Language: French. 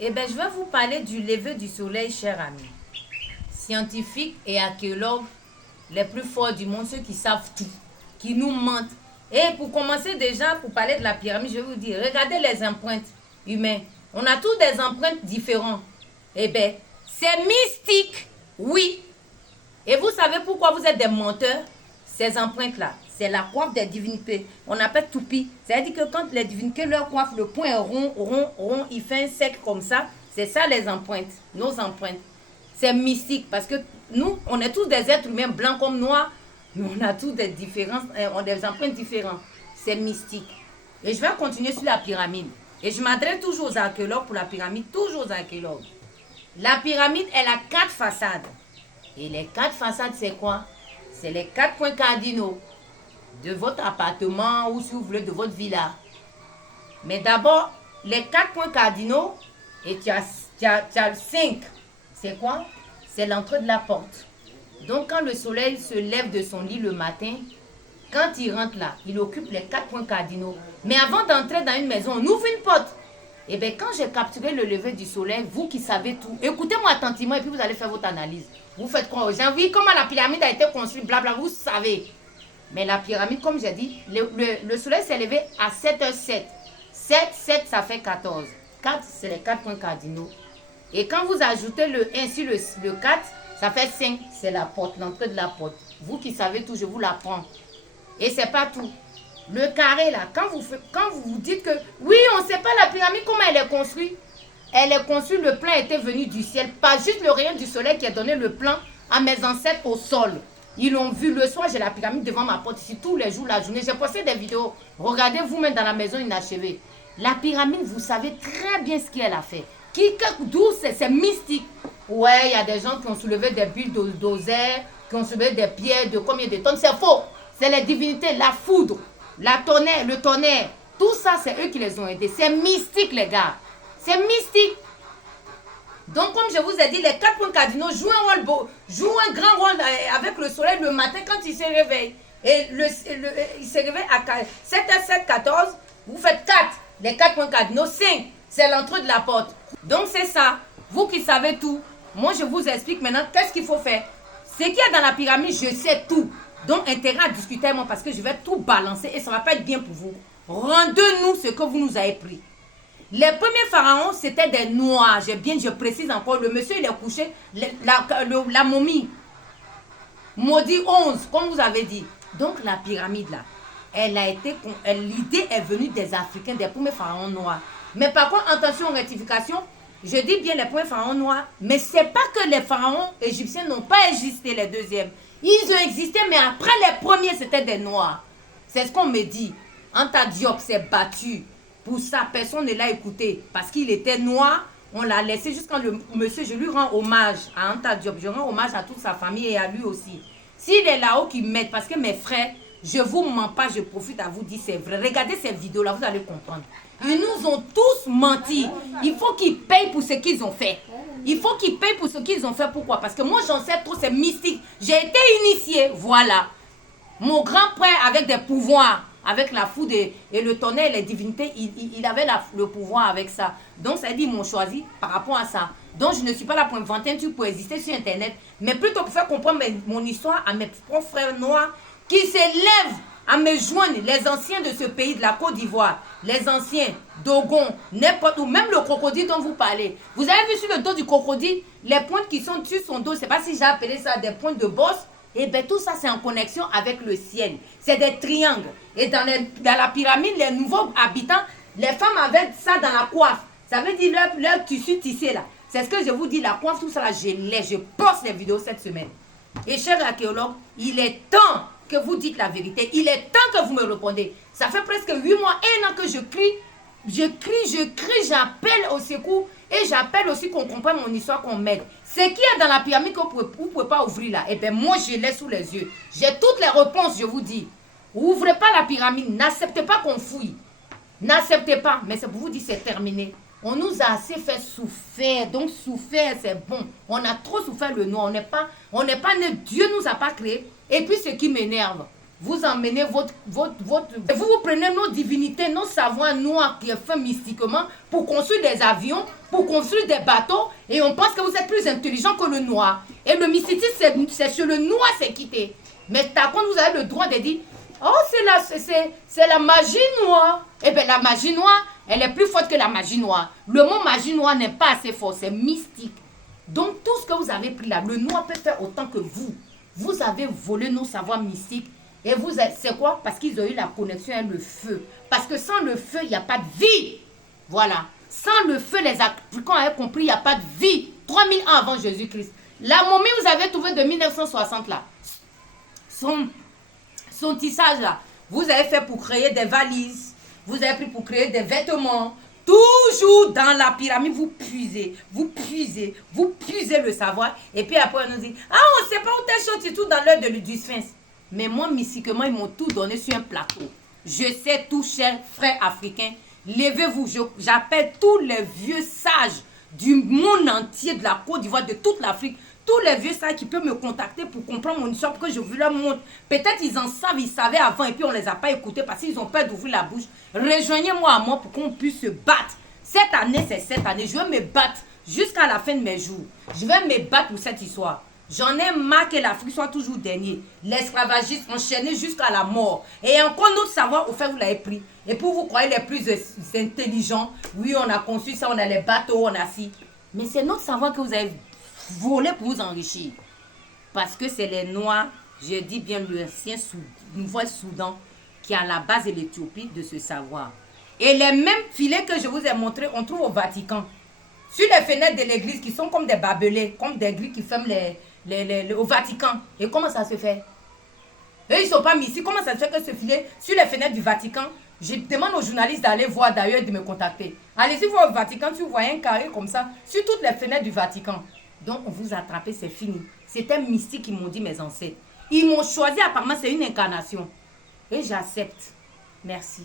Eh bien, je vais vous parler du lever du soleil, cher ami. Scientifiques et archéologues les plus forts du monde, ceux qui savent tout, qui nous mentent. Et pour commencer déjà, pour parler de la pyramide, je vais vous dire, regardez les empreintes humaines. On a tous des empreintes différentes. Eh bien, c'est mystique, oui. Et vous savez pourquoi vous êtes des menteurs? Ces empreintes-là, c'est la coiffe des divinités. On appelle toupie. C'est-à-dire que quand les divinités leur coiffent, le point est rond, rond, rond, il fait un cercle comme ça. C'est ça les empreintes, nos empreintes. C'est mystique parce que nous, on est tous des êtres humains blancs comme noirs, mais on a tous des différences, on a des empreintes différentes. C'est mystique. Et je vais continuer sur la pyramide. Et je m'adresse toujours aux archéologues pour la pyramide, toujours aux archéologues. La pyramide, elle a 4 façades. Et les 4 façades, c'est quoi? C'est les 4 points cardinaux de votre appartement ou si vous voulez de votre villa. Mais d'abord, les 4 points cardinaux, et tu as le 5. C'est quoi? C'est l'entrée de la porte. Donc quand le soleil se lève de son lit le matin, quand il rentre là, il occupe les 4 points cardinaux. Mais avant d'entrer dans une maison, on ouvre une porte. Et bien quand j'ai capturé le lever du soleil, vous qui savez tout, écoutez-moi attentivement et puis vous allez faire votre analyse. Vous faites quoi aux gens? Oui, comment la pyramide a été construite, blabla, vous savez. Mais la pyramide, comme j'ai dit, le soleil s'est levé à 7h07. 7, ça fait 14. 4, c'est les 4 points cardinaux. Et quand vous ajoutez le 1 sur le 4, ça fait 5. C'est la porte, l'entrée de la porte. Vous qui savez tout, je vous l'apprends. Et c'est pas tout. Le carré là, quand vous vous dites que oui, on ne sait pas la pyramide, comment elle est construite. Elle est construite, le plan était venu du ciel. Pas juste le rayon du soleil qui a donné le plan à mes ancêtres au sol. Ils l'ont vu. Le soir, j'ai la pyramide devant ma porte ici, tous les jours, la journée. J'ai posté des vidéos. Regardez vous-même dans la maison inachevée. La pyramide, vous savez très bien ce qu'elle a fait. D'où c'est mystique. Ouais, il y a des gens qui ont soulevé des bulles d'oseille, qui ont soulevé des pierres de combien de tonnes. C'est faux. C'est les divinités, la foudre, le tonnerre. Tout ça, c'est eux qui les ont aidés. C'est mystique, les gars. C'est mystique. Donc, comme je vous ai dit, les 4 points cardinaux jouent un grand rôle avec le soleil le matin quand il se réveille. Et il se réveille à 7h07, 14. Vous faites 4. Les 4 points cardinaux, 5. C'est l'entrée de la porte. Donc, c'est ça. Vous qui savez tout. Moi, je vous explique maintenant qu'est-ce qu'il faut faire. Ce qu'il y a dans la pyramide, je sais tout. Donc, intérêt à discuter avec moi parce que je vais tout balancer et ça ne va pas être bien pour vous. Rendez-nous ce que vous nous avez pris. Les premiers pharaons, c'était des noirs. Je précise encore, le monsieur, il est couché, la momie, maudit 11, comme vous avez dit. Donc, la pyramide, là, l'idée est venue des Africains, des premiers pharaons noirs. Mais par contre, attention, rectification, je dis bien les premiers pharaons noirs, mais ce n'est pas que les pharaons égyptiens n'ont pas existé, les deuxièmes. Ils ont existé, mais après les premiers, c'était des noirs. C'est ce qu'on me dit. Anta Diop s'est battu. Pour ça, personne ne l'a écouté. Parce qu'il était noir, on l'a laissé jusqu'à le monsieur. Je lui rends hommage à Anta Diop. Je rends hommage à toute sa famille et à lui aussi. S'il est là-haut, qu'il m'aide. Parce que mes frères, je ne vous mens pas, je profite à vous dire c'est vrai. Regardez ces vidéos-là, vous allez comprendre. Ils nous ont tous menti. Il faut qu'ils payent pour ce qu'ils ont fait. Il faut qu'ils payent pour ce qu'ils ont fait. Pourquoi? Parce que moi, j'en sais trop, c'est mystique. J'ai été initié, voilà. Mon grand-père avec des pouvoirs, avec la foudre et le tonnerre, les divinités, il avait le pouvoir avec ça. Donc, ça dit, ils m'ont choisi par rapport à ça. Donc, je ne suis pas là pour inventer un truc pour exister sur Internet, mais plutôt pour faire comprendre mon histoire à mes propres frères noirs qui s'élèvent à me joindre, les anciens de ce pays, de la Côte d'Ivoire, les anciens, Dogon, n'importe où, même le crocodile dont vous parlez. Vous avez vu sur le dos du crocodile, les pointes qui sont sur son dos, je ne sais pas si j'ai appelé ça des pointes de bosse. Et bien tout ça c'est en connexion avec le ciel. C'est des triangles. Et dans la pyramide, les nouveaux habitants, les femmes avaient ça dans la coiffe. Ça veut dire leur tissu tissé là. C'est ce que je vous dis, la coiffe, tout ça là, je poste les vidéos cette semaine. Et chers archéologues, il est temps que vous dites la vérité. Il est temps que vous me répondez. Ça fait presque 8 mois, 1 an que je crie, j'appelle au secours. Et j'appelle aussi qu'on comprenne mon histoire, qu'on m'aide. Ce qu'il y a dans la pyramide que vous ne pouvez pas ouvrir là, eh bien moi je l'ai sous les yeux. J'ai toutes les réponses, je vous dis. Ouvrez pas la pyramide, n'acceptez pas qu'on fouille. N'acceptez pas, mais c'est pour vous dire c'est terminé. On nous a assez fait souffrir, donc souffrir c'est bon. On a trop souffert le noir, on n'est pas né, Dieu nous a pas créé. Et puis ce qui m'énerve, vous emmenez vous prenez nos divinités, nos savoirs noirs qui est fait mystiquement pour construire des avions, pour construire des bateaux, et on pense que vous êtes plus intelligent que le noir. Et le mysticisme, c'est sur le noir, c'est quitté. Mais par contre, vous avez le droit de dire, oh, c'est la magie noire. Eh bien, la magie noire, elle est plus forte que la magie noire. Le mot magie noire n'est pas assez fort, c'est mystique. Donc, tout ce que vous avez pris là, le noir peut faire autant que vous. Vous avez volé nos savoirs mystiques. Et vous, c'est quoi? Parce qu'ils ont eu la connexion avec le feu. Parce que sans le feu, il n'y a pas de vie. Voilà. Sans le feu, les Africains avaient compris, il n'y a pas de vie. 3000 ans avant Jésus-Christ. La momie, vous avez trouvé de 1960 là. Son tissage là. Vous avez fait pour créer des valises. Vous avez pris pour créer des vêtements. Toujours dans la pyramide, vous puisez le savoir. Et puis après, on nous dit, ah, on ne sait pas où t'es sorti tout dans l'œil du sphinx. Mais moi, mystiquement, ils m'ont tout donné sur un plateau. Je sais tout, chers frères africains. Levez-vous, j'appelle tous les vieux sages du monde entier, de la Côte d'Ivoire, de toute l'Afrique. Tous les vieux sages qui peuvent me contacter pour comprendre mon histoire, pour que je vous leur montre. Peut-être ils en savent, ils savaient avant et puis on ne les a pas écoutés parce qu'ils ont peur d'ouvrir la bouche. Rejoignez-moi à moi pour qu'on puisse se battre. Cette année, c'est cette année. Je vais me battre jusqu'à la fin de mes jours. Je vais me battre pour cette histoire. J'en ai marre que l'Afrique soit toujours dernier. L'esclavagisme enchaîné jusqu'à la mort. Et encore notre savoir, au fait, vous l'avez pris. Et pour vous croyez les plus intelligents, oui, on a conçu ça, on a les bateaux, on a ci. Mais c'est notre savoir que vous avez volé pour vous enrichir. Parce que c'est les Noirs, je dis bien l'ancien Nouveau-Soudan, qui est à la base de l'Éthiopie de ce savoir. Et les mêmes filets que je vous ai montrés, on trouve au Vatican. Sur les fenêtres de l'église qui sont comme des barbelés, comme des grilles qui ferment au Vatican. Et comment ça se fait? Eux, ils ne sont pas mis ici. Comment ça se fait que ce filet, sur les fenêtres du Vatican, je demande aux journalistes d'aller voir d'ailleurs et de me contacter. Allez-y voir au Vatican, si vous voyez un carré comme ça, sur toutes les fenêtres du Vatican. Donc, on vous a attrapé, c'est fini. C'était mystique qu'ils m'ont dit mes ancêtres. Ils m'ont choisi, apparemment, c'est une incarnation. Et j'accepte. Merci.